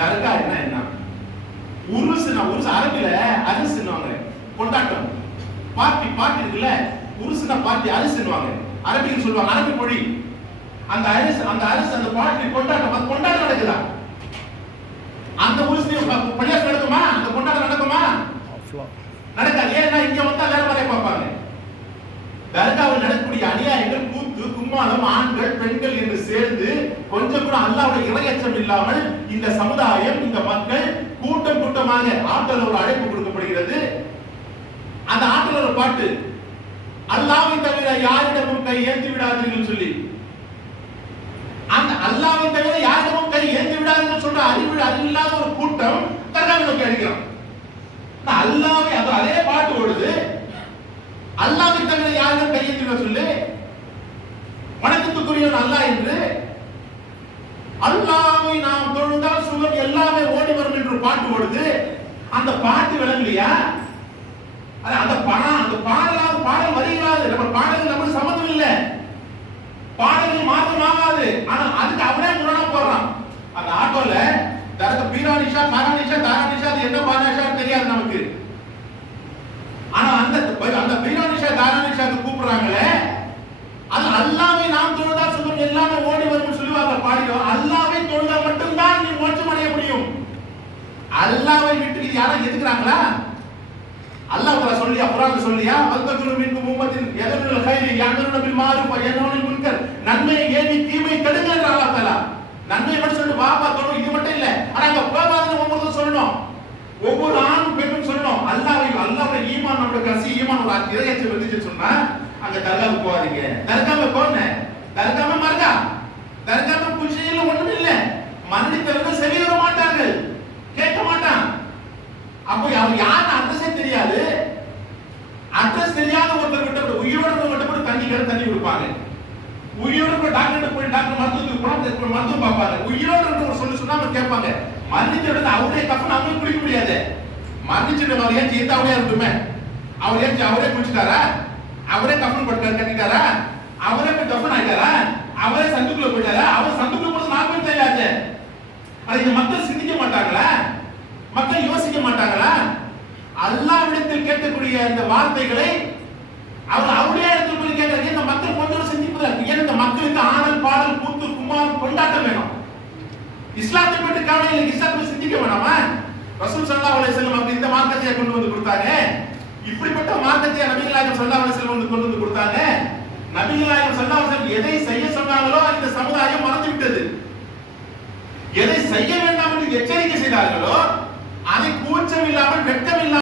தர்கா என்ன உருசுனா உருசு அரபில அரிசுன்னுவாங்க கொண்டாட்டம். பார்ட்டி இருக்குல்ல, உருசுனா பார்ட்டி அரிசுன்னுவாங்க. அரபிக்கு சொல்லுவாங்க, அரபி மொழி. அந்த அரிசு அந்த பார்ட்டி கொண்டாட்டம் நடக்குதா? அந்த உருசுலையும் பள்ளியாசம் நடக்குமா? அந்த கொண்டாட்டம் நடக்குமா? நடக்காது. ஏன்னா இங்க வந்தா வேற மாதிரி பார்ப்பாங்க. தர்காவில் நடக்கக்கூடிய அநியாயங்கள், கூத்து கும்மாளம், ஆண்கள் பெண்கள் என்று சேர்ந்து கொஞ்சம் கூட அல்லாஹ்வுடைய இறையச்சம் இல்லாமல் இந்த சமுதாயம், இந்த மக்கள் கூட்டமாக ஆற்றல் ஒரு அழைப்பு கொடுக்கப்படுகிறது. அந்த ஆற்றல் ஒரு பாட்டு, அல்லாஹ்வை தவிர யாரிடமும் கை ஏந்தி விடாதீர்கள் சொல்லி, அந்த அல்லாஹ்வை தவிர யாரிடமும் கை ஏந்தி விடாதீர்கள் சொல்ற அறிவில்லாத ஒரு கூட்டம் தர்காவை நோக்கி அழைக்கிறான். அல்லாஹ்வை அதே பாட்டு ஓடுது. அல்லாஹ்வை தவிர யாரும் கையெழுத்து சொல்லு, வணக்கத்துக்குரியவன் அல்லாஹ் என்று, அல்லாஹ்வை நாம் தொழுதால் சுகம் எல்லாமே ஓடி வரும் என்று பாட்டு ஓடுது. அந்த பாட்டு விளங்கலையா? அந்த பாடல் வரிகளாது, நம்ம பாடல் நமக்கு சம்மந்தம் இல்லை, பாடல்கள் மாற்றம் ஆகாது. ஆனா அதுக்கு அவனே முரணா போடுறான். அந்த ஆட்டோல தரக்க பீரானிஷா தாரானிஷா அது என்ன பாரானிஷா தெரியாது நமக்கு. ஆனா அந்த பீரானிஷா தாரானிஷாக்கு கூப்பிடுறாங்களே, அது அல்லாஹ்வை நாம் தொழுதால் சுகம் எல்லாமே ஓடி வரும் சொல்லுவாங்க. பாடிடும் அல்லாஹ்வை தொழுதால் மட்டும்தான் நீ மோட்சம் அடைய முடியும். அல்லாஹ்வை விட்டு இது யாரும் எதுக்குறாங்களா? அல்லாஹ் சொல்லியா, குர்ஆன்ல சொல்லியா, வல்தகுரு மின்கும் உம்மத்தின் யதுல் கைரி யஅமுருன பில் மஅரூஃப் வ யன்ஹவுன அனில் முன்கர், நன்மையை ஏவி தீமையை தடுங்கன்ற அல்லாஹ் தஆலா. நன்மையை மட்டும் சொல்லிட்டு வாப்பா தொழு, இது மட்டும் இல்ல. ஆனா அங்க போகாதன்னு ஒவ்வொருத்தரும் சொல்லணும், ஒவ்வொரு ஆணும் பெண்ணும் சொல்லணும். அல்லாஹ்வுடைய ஈமான், நம்மளுடைய கடைசி ஈமான் ஒரு இறையச்சம் வந்துச்சு சொன்னா அங்க தர்காவுக்கு போகாதீங்க. தர்காவை போன தர்காவை மர்கா, தர்காவை குஷியில ஒண்ணும் இல்ல. மரணித்தவர்கள் செவி வர மாட்டார்கள், கேட்க மாட்டான். அப்போ அவர் யாருன்னு அட்ரஸே தெரியாது. அட்ரஸ் தெரியாத ஒருத்தர் கிட்ட உயிரோட போய் தண்ணி கொடுப்பாங்க. உயிரோட போய் டாக்டர் போய் டாக்டர் மருத்துவம் பார்ப்பாங்க. உயிரோட சொல்லி சொன்னா அவங்க கேட்பாங்க. மரணிச்ச அவருடைய கஃன் அவங்களுக்கு குடிக்க முடியாது. மரணிச்சுட்டு அவர் ஏன் ஜீத்தாவுடைய இருக்குமே, அவர் ஏன் அவரே குடிச்சிட்டாரா? அவரே கஃன் கட்டிட்டாரா? அவரே போய் கஃன் ஆயிட்டாரா? அவரே சந்துக்குள்ள போயிட்டாரா? அவர் சந்துக்குள்ள போறது நார்மல் தெரியாச்சு. அது இந்த மக்கள் சிந்திக்க மாட்டாங்களா? மக்கள் யோசிக்க மாட்டாங்களா? அல்லாஹ்விடத்தில் கேட்கக்கூடிய இந்த வார்த்தைகளை அவர் அவருடைய இடத்துல போய் கேட்கறது இந்த மக்கள் கொஞ்சம் சிந்திப்பதற்கு. ஏன் இந்த மக்களுக்கு ஆடல் பாடல் கூத்து கும்மாளம் கொண்டாட்டம் வேணும். இஸ்லாத்தை பற்றி கவலை இல்லை, இஸ்லாத்தை சிந்திக்க வேணாமா? ரசூல் ஸல்லல்லாஹு அலைஹி வஸல்லம் அப்படி இந்த மார்க்கத்தை கொண்டு வந்து கொடுத்தாங்க. இப்படிப்பட்ட மார்க்கத்தை நபிகள் நாயகம் ஸல்லல்லாஹு அலைஹி வஸல்லம் கொண்டு வந்து கொடுத்தாங்க. நபிகள் நாயகம் ஸல்லல்லாஹு அலைஹி வஸல்லம் எதை செய்ய சொன்னாங்களோ இந்த சமுதாயம் மறந்து விட்டது. எதை செய்ய வேண்டாம் என்று எச்சரிக்கை செய்தார்களோ அதை கூச்சம் இல்லாமல் வெட்கம் இல்லாமல்